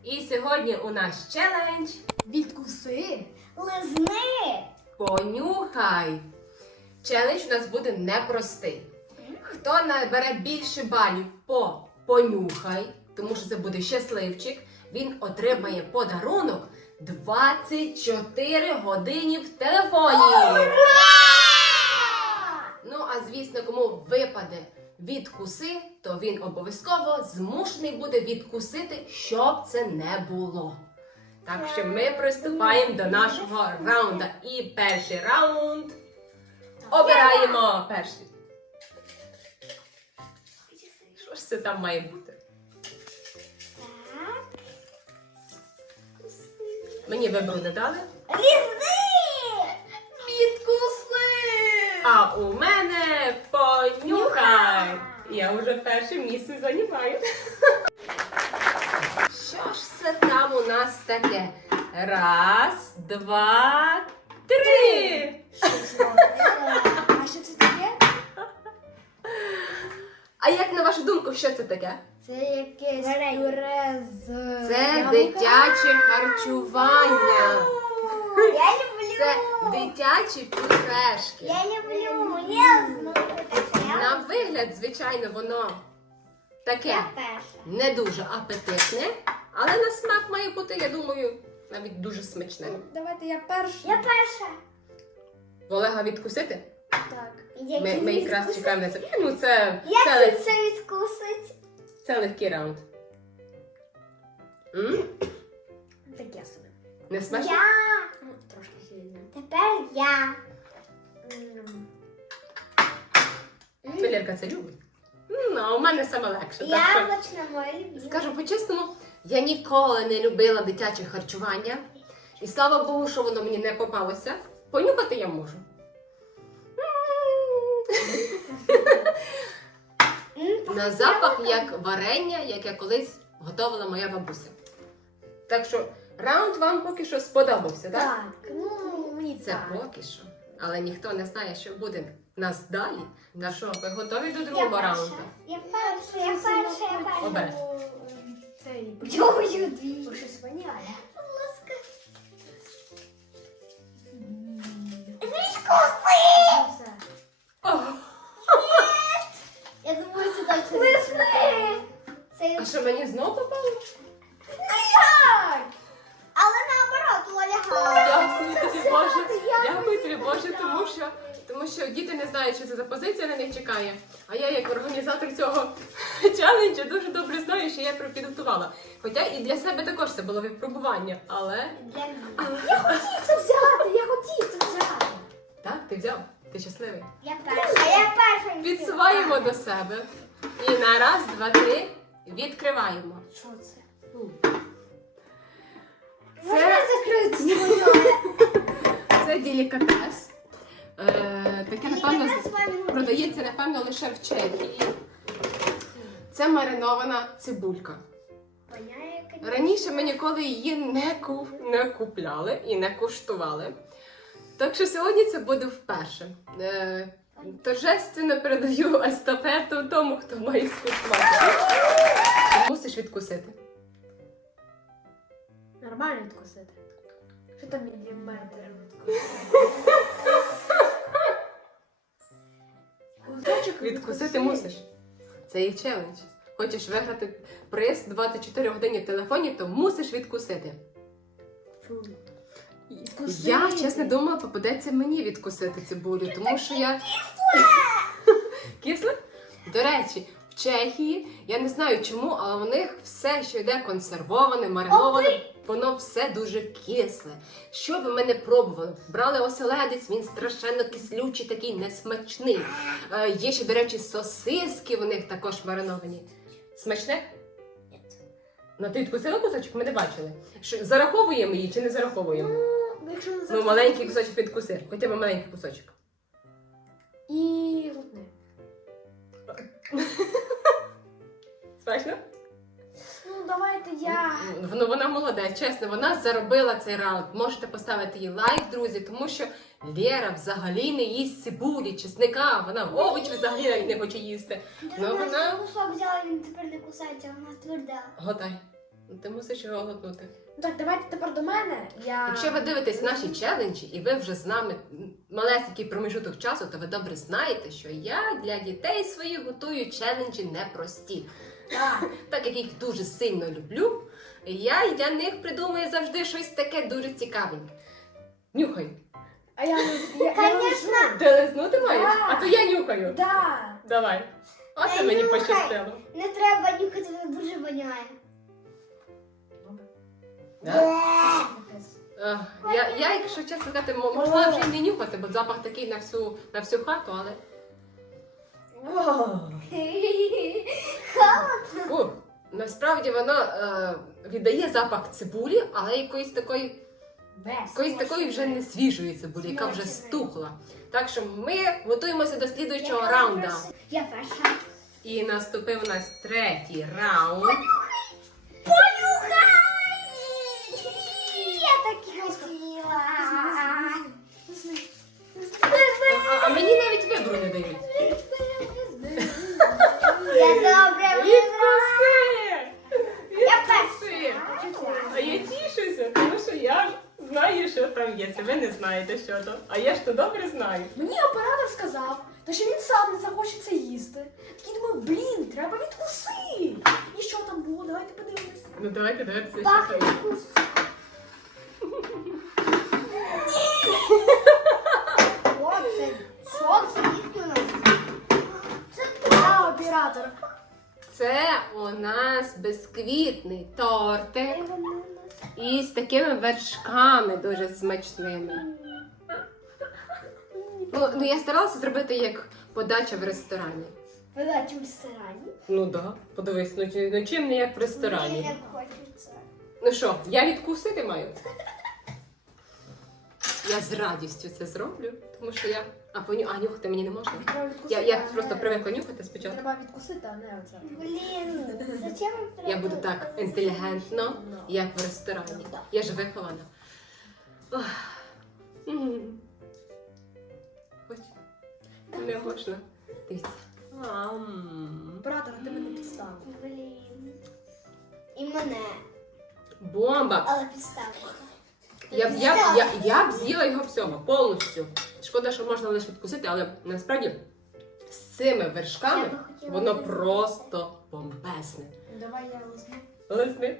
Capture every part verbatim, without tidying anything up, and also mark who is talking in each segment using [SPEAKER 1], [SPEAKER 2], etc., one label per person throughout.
[SPEAKER 1] І сьогодні у нас челендж
[SPEAKER 2] Відкуси, лизни,
[SPEAKER 1] понюхай. Челендж у нас буде непростий. Хто набере більше балів по понюхай, тому що це буде щасливчик, він отримає подарунок двадцять чотири години в телефоні. Ну, а звісно, кому випаде відкуси, то він обов'язково змушений буде відкусити, щоб це не було. Так що ми приступаємо до нашого раунду. І перший раунд обираємо перший. Що ж це там має бути? Мені вибору не дали.
[SPEAKER 2] лізни, відкуси.
[SPEAKER 1] А у мене понюхай. Я вже перше місце займаю. Що ж це там у нас таке? Раз, два, три.
[SPEAKER 2] Що це? А що це таке?
[SPEAKER 1] А як на вашу думку, що це таке?
[SPEAKER 2] Це якесь пюре з
[SPEAKER 1] Це
[SPEAKER 2] яблука.
[SPEAKER 1] дитяче харчування.
[SPEAKER 2] Я люблю.
[SPEAKER 1] Це дитячі пюрешки.
[SPEAKER 2] Я люблю. Я знаю.
[SPEAKER 1] На вигляд, звичайно, воно таке
[SPEAKER 2] перша.
[SPEAKER 1] не дуже апетитне, але на смак має бути, я думаю, навіть дуже смачне.
[SPEAKER 2] Давайте я перша. Я перша.
[SPEAKER 1] В Олега відкусити?
[SPEAKER 2] Так.
[SPEAKER 1] Ми, ми якраз чекаємо на це. Ну, це,
[SPEAKER 2] Як
[SPEAKER 1] це,
[SPEAKER 2] це,
[SPEAKER 1] лег-
[SPEAKER 2] це відкусить?
[SPEAKER 1] це легкий раунд. М?
[SPEAKER 2] Таке собі.
[SPEAKER 1] Не смачно?
[SPEAKER 2] Я. Ну, трошки сильно. Тепер я.
[SPEAKER 1] Валерка це любить. Ну, а у мене саме легше. Так що,
[SPEAKER 2] Яблочна моя любима.
[SPEAKER 1] скажу по-чесному, я ніколи не любила дитяче харчування. І слава Богу, що воно мені не попалося. Понюхати я можу. На запах як варення, яке колись готувала моя бабуся. Так що раунд вам поки що сподобався, так?
[SPEAKER 2] Так, ну мені
[SPEAKER 1] Це
[SPEAKER 2] так.
[SPEAKER 1] поки що. Але ніхто не знає, що буде в нас далі. Так що, ви готові до
[SPEAKER 2] Я
[SPEAKER 1] другого
[SPEAKER 2] перша.
[SPEAKER 1] раунду?
[SPEAKER 2] Я перша, я перша, я перша.
[SPEAKER 1] Обереш.
[SPEAKER 2] Цей. Чого дві? Щось воняє. Будь ласка. Відкуси! Я думаю, це так. Лисни! Це
[SPEAKER 1] А що, мені знову попало?
[SPEAKER 2] як? Але наоборот, Оля.
[SPEAKER 1] Дякую тобі, Боже. Дякую тобі, Боже, тому що, тому що діти не знають, що це за позиція на них чекає. А я, як організатор цього челенджу, дуже добре знаю, що я підготувала. Хоча і для себе також це було випробування, але...
[SPEAKER 2] Для мене. Я хотів це взяти, я хотів це взяти.
[SPEAKER 1] Так, ти взяв. Ти щасливий.
[SPEAKER 2] Я перша, я перша.
[SPEAKER 1] Підсуваємо до себе. І на раз, два, три відкриваємо.
[SPEAKER 2] Що це?
[SPEAKER 1] Це,
[SPEAKER 2] закрити?
[SPEAKER 1] це делікатес. Е, таке, напевно,
[SPEAKER 2] Делікатес мамі.
[SPEAKER 1] продається, напевно, лише в Чехії. Це маринована цибулька.
[SPEAKER 2] Воняє, конечно.
[SPEAKER 1] Раніше ми ніколи її не, ку... не купляли і не куштували. Так що сьогодні це буде вперше. Е, торжественно передаю естафету тому, хто має скуштувати. Ти мусиш відкусити.
[SPEAKER 2] Нормально відкусити. Що там міліметр відкусити?
[SPEAKER 1] Відкусити мусиш. Це і челендж. Хочеш виграти приз двадцять чотири години в телефоні, то мусиш відкусити.
[SPEAKER 2] Відкусити.
[SPEAKER 1] Я, чесно, думала, попадеться мені відкусити цибулю, тому що я... Кисле? До речі, в Чехії, я не знаю чому, але у них все, що йде консервоване, мариноване, воно все дуже кисле. Що би ми не пробували? Брали оселедець, він страшенно кислючий, такий несмачний. Е, є ще, до речі, сосиски в них також мариновані. Смачне?
[SPEAKER 2] Ні.
[SPEAKER 1] Ну, ти відкусила кусочок? Ми не бачили. Що, зараховуємо її чи не зараховуємо?
[SPEAKER 2] Ну, якщо не
[SPEAKER 1] Ну,
[SPEAKER 2] завжди-
[SPEAKER 1] маленький кусочок відкуси. Хоча б маленький кусочок.
[SPEAKER 2] І гутне.
[SPEAKER 1] Смачно?
[SPEAKER 2] Ну, давайте я...
[SPEAKER 1] Ну, вона молодець, чесно, вона заробила цей раунд. Можете поставити їй лайк, друзі, тому що Лєра взагалі не їсть цибулі, чесника, вона овочі взагалі навіть не хоче їсти. Ну, вона...
[SPEAKER 2] кусок взяла, він тепер не кусається, вона тверда.
[SPEAKER 1] Готай. Ти мусиш його глотнути.
[SPEAKER 2] Так, давайте тепер до мене. Я...
[SPEAKER 1] Якщо ви дивитесь наші челенджі і ви вже з нами малесенький проміжуток часу, то ви добре знаєте, що я для дітей своїх готую челенджі непрості.
[SPEAKER 2] Так.
[SPEAKER 1] Так як їх дуже сильно люблю, я для них придумую завжди щось таке дуже цікавеньке. Нюхай.
[SPEAKER 2] А я... я,
[SPEAKER 3] Конечно.
[SPEAKER 2] я
[SPEAKER 1] Ти лизнути маєш?
[SPEAKER 2] Да.
[SPEAKER 1] А то я нюхаю.
[SPEAKER 2] Да.
[SPEAKER 1] Давай. Оце
[SPEAKER 3] Та
[SPEAKER 1] мені
[SPEAKER 3] нюхай.
[SPEAKER 1] пощастило.
[SPEAKER 3] Не треба нюхати, воно дуже воняє.
[SPEAKER 1] Да? Ех, Я, я, якщо чесно сказати, м- могла вже й не нюхати, бо запах такий на всю, на всю хату, але. Фу, насправді воно е, віддає запах цибулі, але якоїсь такої,
[SPEAKER 2] Без.
[SPEAKER 1] якоїсь такої вже не свіжої цибулі, яка вже
[SPEAKER 2] Смачної.
[SPEAKER 1] стухла. Так що ми готуємося до слідуючого раунду.
[SPEAKER 3] Я перша.
[SPEAKER 1] І наступив у нас третій раунд.
[SPEAKER 3] Понюхай! Я так і хотіла.
[SPEAKER 1] А, а мені навіть вибору не дають.
[SPEAKER 3] Я добре вибрала.
[SPEAKER 1] Відкуси!
[SPEAKER 3] Я
[SPEAKER 1] Відкуси! А я тішуся, тому що я знаю, що там є. Це ви не знаєте, що то. А я ж то добре знаю.
[SPEAKER 2] Мені оператор сказав, то що він сам не захоче це їсти. Такий думаю, блін, треба відкуси. І що там було? Давайте подивимось.
[SPEAKER 1] Ну давайте дивитися, що
[SPEAKER 3] Пахне
[SPEAKER 1] там є.
[SPEAKER 3] вкусно. О, це що це звідки у нас? Це
[SPEAKER 2] Я оператор.
[SPEAKER 1] Це у нас безквітний тортик із такими вершками дуже смачними. Ну, ну я старалася зробити як подача в ресторані.
[SPEAKER 3] подача в ресторані.
[SPEAKER 1] Ну так, да. Подивись, ну, чи- ну чим не як в
[SPEAKER 3] Мені
[SPEAKER 1] ресторані.
[SPEAKER 3] як хочеться.
[SPEAKER 1] Ну що, я відкусити маю? Я з радістю це зроблю, тому що я. А поню... а нюхати мені не можна.
[SPEAKER 2] Треба відкусити.
[SPEAKER 1] Я, я
[SPEAKER 2] а
[SPEAKER 1] просто
[SPEAKER 2] не-
[SPEAKER 1] привикла нюхати спочатку.
[SPEAKER 2] Треба відкусити, а не оце.
[SPEAKER 3] Блін, зачем ви
[SPEAKER 1] Я
[SPEAKER 3] треба-
[SPEAKER 1] буду так інтелігентно, як в ресторані. Я ж вихована. Ох. М. Ось. Не можна. Дивіться. Ам.
[SPEAKER 2] Оператор, ти мене підставив.
[SPEAKER 3] Блін. І мене.
[SPEAKER 1] Бомба!
[SPEAKER 3] Але підставила.
[SPEAKER 1] Я б, я, б, я, я б з'їла його всього, повністю. Шкода, що можна лише відкусити, але насправді з цими
[SPEAKER 3] Я
[SPEAKER 1] вершками
[SPEAKER 3] би хотіла
[SPEAKER 1] воно
[SPEAKER 3] лизнути.
[SPEAKER 1] просто бомбесне.
[SPEAKER 2] Давай я лизну.
[SPEAKER 1] Лисни.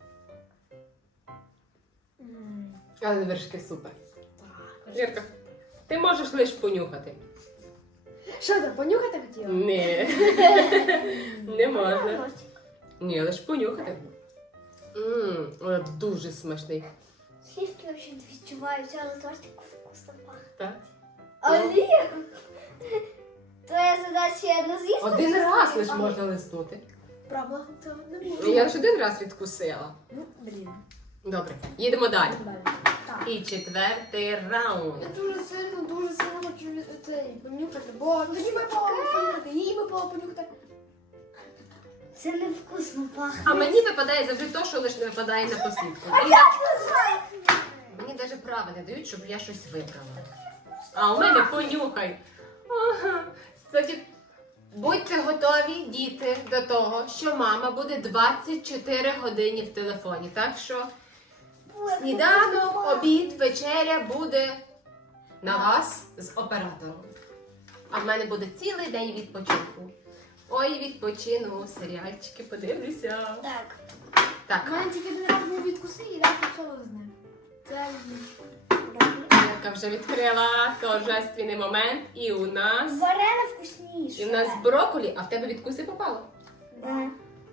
[SPEAKER 2] М,
[SPEAKER 1] Але вершки супер.
[SPEAKER 2] Так.
[SPEAKER 1] Вірка, ти можеш лише понюхати.
[SPEAKER 2] Що ти, понюхати хотіла?
[SPEAKER 1] Ні. Не можна. Ні, лише понюхати. Ммм, але дуже смачний.
[SPEAKER 3] Слівки взагалі не відчуваються, але тортик вкусно пахне.
[SPEAKER 1] Так?
[SPEAKER 3] Олег! Твоя задача не з'їсти?
[SPEAKER 1] Один
[SPEAKER 3] все
[SPEAKER 1] раз
[SPEAKER 3] своє,
[SPEAKER 1] лише
[SPEAKER 3] а
[SPEAKER 1] можна лиснути.
[SPEAKER 2] Правда, це не
[SPEAKER 1] Ну,
[SPEAKER 2] можна.
[SPEAKER 1] Я лише один раз відкусила.
[SPEAKER 2] Ну, блін.
[SPEAKER 1] Добре, їдемо далі.
[SPEAKER 2] Так.
[SPEAKER 1] І четвертий раунд.
[SPEAKER 2] Я дуже сильно, дуже сильно хочу цей понюхати, бо тоді ми поло понюхати, її ми поло понюхати.
[SPEAKER 3] Це невкусно пахне.
[SPEAKER 1] А мені випадає завжди то, що лише не випадає на послідку. Мені, мені навіть права не дають, щоб я щось вибрала. А у мене понюхай. Ага. Кстати, будьте готові, діти, до того, що мама буде двадцять чотири години в телефоні. Так що сніданок, обід, вечеря буде на вас з оператором. А в мене буде цілий день відпочинку. Ой, відпочину, серіальчики, подивлюся.
[SPEAKER 3] Так.
[SPEAKER 2] У
[SPEAKER 1] Так,
[SPEAKER 2] мене тільки один раз був відкуси і далі пішов з ним. Це
[SPEAKER 1] яка вже відкрила торжественний момент. І у нас.
[SPEAKER 3] Варена вкусніше.
[SPEAKER 1] І у нас брокколі, а в тебе відкуси попало.
[SPEAKER 3] Да.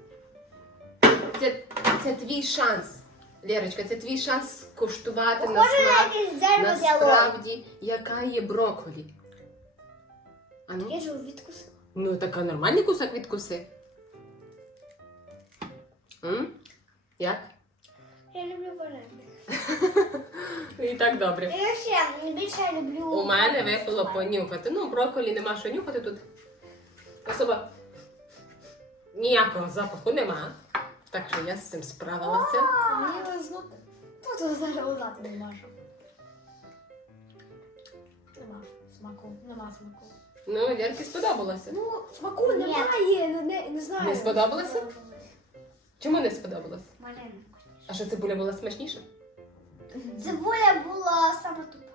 [SPEAKER 1] Це, це твій шанс. Лєрочка, це твій шанс скуштувати на
[SPEAKER 3] Похоже на
[SPEAKER 1] смак,
[SPEAKER 3] якесь дерево діалог.
[SPEAKER 1] насправді, яка є брокколі. А ну?
[SPEAKER 3] Я ж відкусила.
[SPEAKER 1] Ну, така нормальний кусок відкуси. М? Як?
[SPEAKER 3] Я люблю вареник.
[SPEAKER 1] І так добре.
[SPEAKER 3] Я ще більше люблю.
[SPEAKER 1] У мене випало понюхати. Ну, брокколі нема що нюхати тут. Особо ніякого запаху нема. Так що я з цим справилася.
[SPEAKER 2] мені лизнути. Ну, то зараз лизати не можу. Нема смаку, нема смаку.
[SPEAKER 1] Ну, Лєрці сподобалося.
[SPEAKER 2] Ну, смаку немає, не, не, не знаю.
[SPEAKER 1] Не сподобалося? Чому не сподобалось?
[SPEAKER 3] Марина.
[SPEAKER 1] А що цибуля була смачніша?
[SPEAKER 3] Цибуля була саме тупа.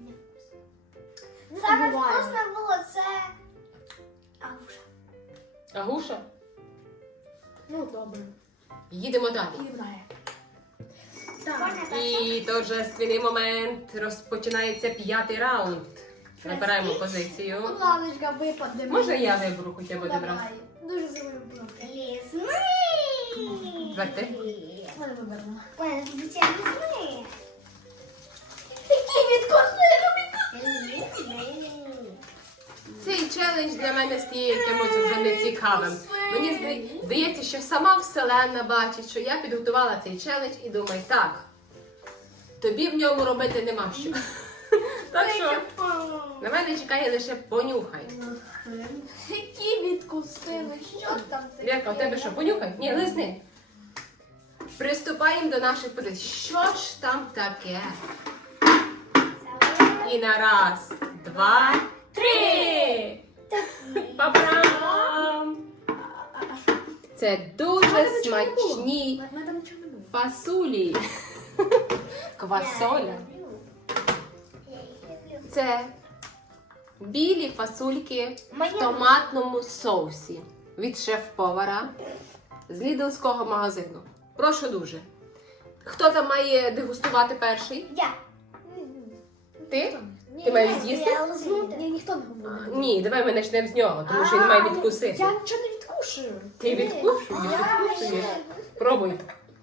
[SPEAKER 3] Саме
[SPEAKER 2] буває.
[SPEAKER 3] вкусне було це агуша.
[SPEAKER 1] Агуша?
[SPEAKER 2] Ну, добре.
[SPEAKER 1] Їдемо далі.
[SPEAKER 2] Ідемо далі. Так.
[SPEAKER 3] Можна перше?
[SPEAKER 1] І торжественний момент. Розпочинається п'ятий раунд. Вибираємо позицію.
[SPEAKER 2] Будь ласка, випаде.
[SPEAKER 1] Може я виберу хоча б один раз?
[SPEAKER 2] Давай. Дуже завибрати.
[SPEAKER 3] Лісний.
[SPEAKER 1] Тепер ти?
[SPEAKER 2] Ми не виберемо.
[SPEAKER 3] Ой, звичайно, лісний.
[SPEAKER 2] Такий відкусний
[SPEAKER 3] Лісний.
[SPEAKER 1] Цей челендж для мене стає якимось вже нецікавим. Мені зда- здається, що сама Вселенна бачить, що я підготувала цей челендж і думає, так, тобі в ньому робити нема що. Так що на мене чекає лише понюхай.
[SPEAKER 2] Які відкусили? Що там таке?
[SPEAKER 1] Вірка, у тебе що, понюхай? Ні, лизни. Приступаємо до наших позицій. Що ж там таке? І на раз, два, три! Па-пам! Це дуже смачні
[SPEAKER 2] Ми там нічого не було.
[SPEAKER 1] фасолі. Квасоля. Це білі фасольки в томатному соусі від шеф-повара з лідовського магазину. Прошу дуже. Хто там має дегустувати перший?
[SPEAKER 3] Я.
[SPEAKER 1] Ти?
[SPEAKER 2] Ні,
[SPEAKER 1] Ти маєш
[SPEAKER 3] Я
[SPEAKER 1] з'їсти?
[SPEAKER 3] лизнути.
[SPEAKER 2] Ні, ніхто не
[SPEAKER 1] А,
[SPEAKER 2] говорить.
[SPEAKER 1] Ні, давай ми почнемо з нього, тому що він має
[SPEAKER 2] А,
[SPEAKER 1] відкусити.
[SPEAKER 2] Я нічого не відкушую.
[SPEAKER 1] Ти відкушуєш?
[SPEAKER 3] Я
[SPEAKER 1] Відкушуєш? Пробуй.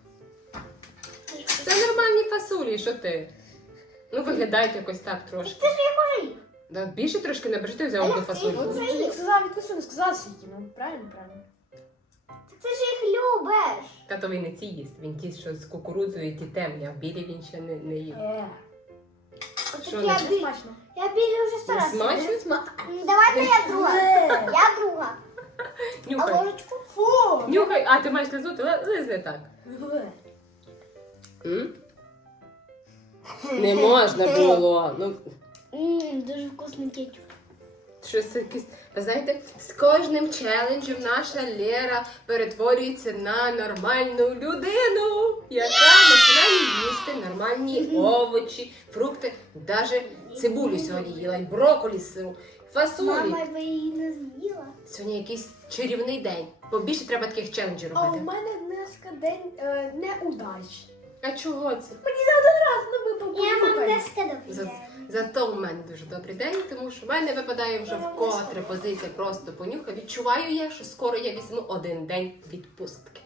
[SPEAKER 1] Це нормальні фасолі, що ти? Ну, виглядають якось так трошки.
[SPEAKER 3] Ти ж я можу.
[SPEAKER 1] Да, більше трошки набери, ти взяв одну фасольку.
[SPEAKER 2] Ну, ти не сказала відкусую, не сказала скільки. Ну, правильно, правильно.
[SPEAKER 3] Ти ж їх любиш.
[SPEAKER 1] Тато він не ці їсть, він ті, що з кукурудзою, ті темні, а білі він ще не, не їв.
[SPEAKER 2] Е,
[SPEAKER 1] Що,
[SPEAKER 3] я,
[SPEAKER 1] не
[SPEAKER 2] це
[SPEAKER 3] біль...
[SPEAKER 2] смачно.
[SPEAKER 3] я білі вже
[SPEAKER 1] Не
[SPEAKER 3] стараюся.
[SPEAKER 1] смачно?
[SPEAKER 3] М, Давайте я друга.
[SPEAKER 2] Е.
[SPEAKER 3] Я друга. А
[SPEAKER 1] Нюхай.
[SPEAKER 3] ложечку?
[SPEAKER 2] Фу!
[SPEAKER 1] Нюхай, а ти маєш лизути, Ли- лизни так.
[SPEAKER 2] Е.
[SPEAKER 1] М? Не можна було. Ну,
[SPEAKER 3] Ммм, дуже вкусний кетчуп.
[SPEAKER 1] щось якесь. Ви знаєте, з кожним челенджем наша Лера перетворюється на нормальну людину, яка починає їсти нормальні овочі, фрукти, навіть цибулю сьогодні їла, і брокколі сиру, фасолі.
[SPEAKER 3] Мама би її не з'їла.
[SPEAKER 1] Сьогодні якийсь чарівний день. Побільше треба таких челенджів
[SPEAKER 2] А у
[SPEAKER 1] робити.
[SPEAKER 2] мене днеска день е, неудач.
[SPEAKER 1] А чого це?
[SPEAKER 2] Мені за один раз не випав.
[SPEAKER 3] Я вам
[SPEAKER 2] понюхай.
[SPEAKER 3] не скидав.
[SPEAKER 1] За- Зато в мене дуже добрий день, тому що в мене випадає вже вкотре позиція просто понюха. Відчуваю я, що скоро я візьму один день відпустки.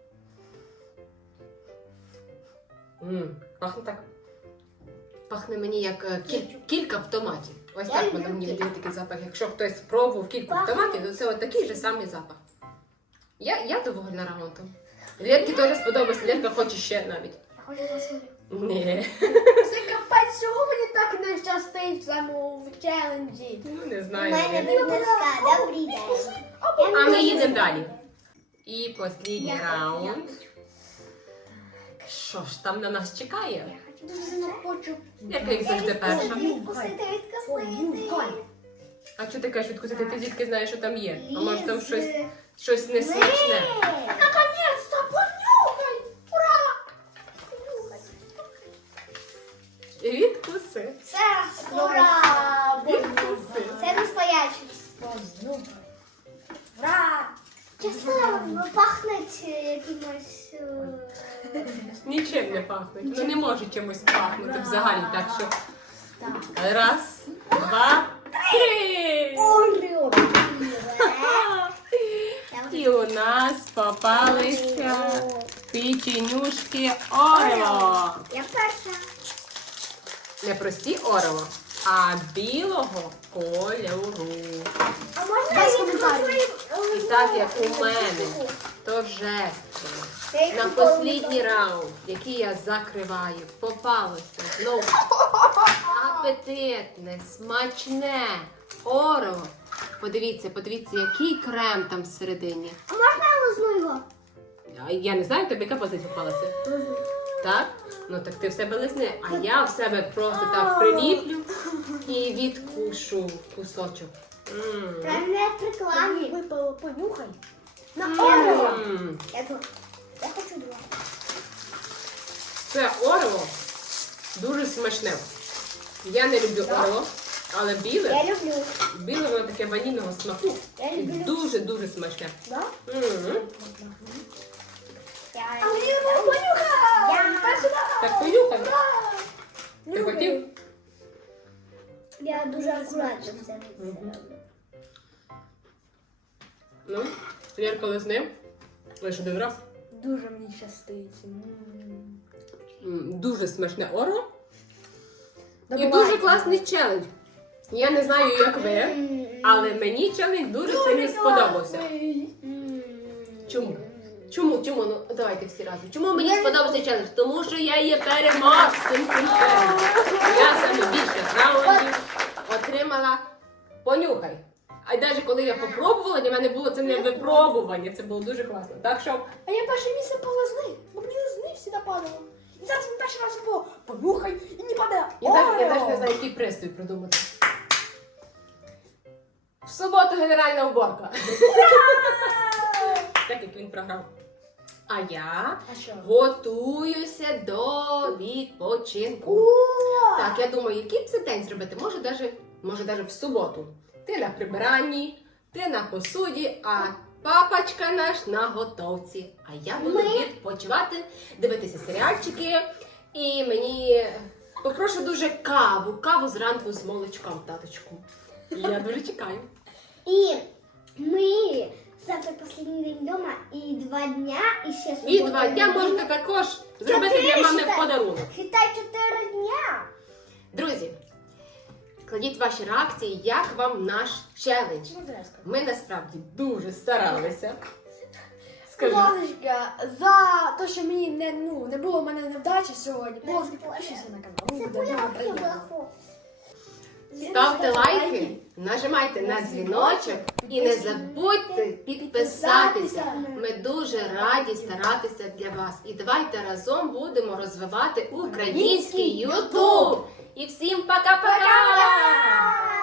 [SPEAKER 1] Мм, пахне так. Пахне мені як е, кіль- кілька в томаті. Ось
[SPEAKER 3] Я
[SPEAKER 1] так
[SPEAKER 3] люблю
[SPEAKER 1] воно мені
[SPEAKER 3] кілька.
[SPEAKER 1] віддає такий запах. Якщо хтось спробував кільку в
[SPEAKER 3] Пахне.
[SPEAKER 1] томаті, то це от такий же самий запах. Я, я довольна раундом. Лєрки теж сподобається, Лєрка хоче ще навіть.
[SPEAKER 3] Я хочу засунути.
[SPEAKER 1] Ні.
[SPEAKER 2] Це капець, чого мені так не щастить в цьому в челенджі?
[SPEAKER 1] Ну, не
[SPEAKER 3] У
[SPEAKER 1] знаю.
[SPEAKER 3] мене
[SPEAKER 1] Лєрка.
[SPEAKER 3] відпуска. Добрий день.
[SPEAKER 1] А ми їдемо далі. І останній
[SPEAKER 3] Я
[SPEAKER 1] раунд.
[SPEAKER 3] хочу.
[SPEAKER 1] Що ж там на нас чекає?
[SPEAKER 2] Дуже сильно хочу.
[SPEAKER 1] Яка як завжди перша.
[SPEAKER 3] Відкусити, відкусити.
[SPEAKER 2] Понюхай.
[SPEAKER 1] А що ти кажеш відкусити? Ти звідки знаєш, що там є? А може там
[SPEAKER 3] Ліз.
[SPEAKER 1] щось, щось несмачне?
[SPEAKER 3] Ні.
[SPEAKER 2] Наконец-то, понюхай! Ура!
[SPEAKER 1] Відкуси.
[SPEAKER 3] Це ура!
[SPEAKER 1] Відкуси.
[SPEAKER 3] Це настоячий.
[SPEAKER 2] Понюхай. Ура!
[SPEAKER 3] Чесно, пахнуть якимось... е,
[SPEAKER 1] Нічим не пахне. Ну не може чимось пахнути взагалі. Так що
[SPEAKER 2] Так.
[SPEAKER 1] раз, два, три.
[SPEAKER 3] Орео.
[SPEAKER 1] І у нас попалися печенюшки Орео.
[SPEAKER 3] Я перша.
[SPEAKER 1] Не прості Орео, а білого кольору.
[SPEAKER 3] А можна
[SPEAKER 2] Без
[SPEAKER 3] я
[SPEAKER 2] коментарів.
[SPEAKER 3] відкрию?
[SPEAKER 1] І так як у мене торжественно.
[SPEAKER 3] Я їх
[SPEAKER 1] На
[SPEAKER 3] ніколи не
[SPEAKER 1] останній раунд, який я закриваю, попалося знову апетитне, смачне Орео. Подивіться, подивіться, який крем там всередині.
[SPEAKER 3] А можна я лизну його?
[SPEAKER 1] А я не знаю, тобі яка позиція попалася? Так? Ну так ти в себе лисни, а я в себе просто так приліплю і відкушу кусочок. М.
[SPEAKER 3] Прям не як в рекламі.
[SPEAKER 2] Випало, понюхай. На
[SPEAKER 3] М.
[SPEAKER 2] Орео.
[SPEAKER 1] М.
[SPEAKER 3] Я тут. Я
[SPEAKER 1] Це Орео дуже смачне. Я не люблю
[SPEAKER 3] Так.
[SPEAKER 1] Орео, але біле,
[SPEAKER 3] Я люблю.
[SPEAKER 1] біле воно таке ванільного смаку.
[SPEAKER 3] Я
[SPEAKER 1] І
[SPEAKER 3] люблю.
[SPEAKER 1] дуже-дуже смачне.
[SPEAKER 3] Да?
[SPEAKER 1] Мгм.
[SPEAKER 3] Я
[SPEAKER 2] А мені не було понюхати!
[SPEAKER 3] Я-
[SPEAKER 2] Та сюди!
[SPEAKER 1] Так понюхай.
[SPEAKER 2] Не
[SPEAKER 1] Ти
[SPEAKER 2] люблю.
[SPEAKER 1] хотів?
[SPEAKER 3] Я дуже акуратно все
[SPEAKER 1] Мгм.
[SPEAKER 3] роблю.
[SPEAKER 1] Ну, Лєрка лизни. Лиш один раз.
[SPEAKER 2] Дуже мені щастить. М.
[SPEAKER 1] М, Дуже смачне Орео. І
[SPEAKER 2] Добивайте.
[SPEAKER 1] дуже класний челендж. Я не знаю, як ви, але мені челендж дуже сильно сподобався.
[SPEAKER 3] М.
[SPEAKER 1] Чому? Чому? Чому? Ну давайте всі разом. Чому мені
[SPEAKER 3] Я не
[SPEAKER 1] сподобався челендж? Тому що я є переможцем цим челенджем. Я саме більше раундів отримала. Понюхай. А навіть коли я попробувала, для мене було це не випробування, це було дуже класно. Так що
[SPEAKER 2] А я перше місце по лизни, бо мені лизни всі нападало. І зараз мені перший раз було понюхай і не паде.
[SPEAKER 1] я навіть, я
[SPEAKER 2] Орео!
[SPEAKER 1] навіть не знаю, який пристрій придумати. В суботу генеральна уборка. Так як він програв. А я
[SPEAKER 2] А що?
[SPEAKER 1] готуюся до відпочинку.
[SPEAKER 3] О!
[SPEAKER 1] Так, я думаю, який б це день зробити? Може, даже, може, даже в суботу. Ти на прибиранні, ти на посуді, а папочка наш на готовці. А я буду
[SPEAKER 3] Ми?
[SPEAKER 1] відпочивати, дивитися серіальчики. І мені попрошу дуже каву, каву зранку з молочком, таточку. Я дуже чекаю.
[SPEAKER 3] І ми завтра останній день вдома і два дня, і ще субота.
[SPEAKER 1] І два дня можете також зробити для мами
[SPEAKER 3] Чотири,
[SPEAKER 1] подарунок.
[SPEAKER 3] Хитай чотири дня.
[SPEAKER 1] Друзі, кладіть ваші реакції, як вам наш челендж.
[SPEAKER 2] Ну, будь ласка.
[SPEAKER 1] Ми насправді дуже старалися. Скажи.
[SPEAKER 2] Лалечка, за те, що мені не, ну, не було в мене невдачі сьогодні, будь ласка, підпишіться на канал.
[SPEAKER 3] Це
[SPEAKER 2] Буде дуже
[SPEAKER 3] була
[SPEAKER 2] приємно.
[SPEAKER 1] Ставте лайки, нажимайте на дзвіночок і не забудьте підписатися. Ми дуже раді старатися для вас. І давайте разом будемо розвивати український Ютуб. І всім пока-пока!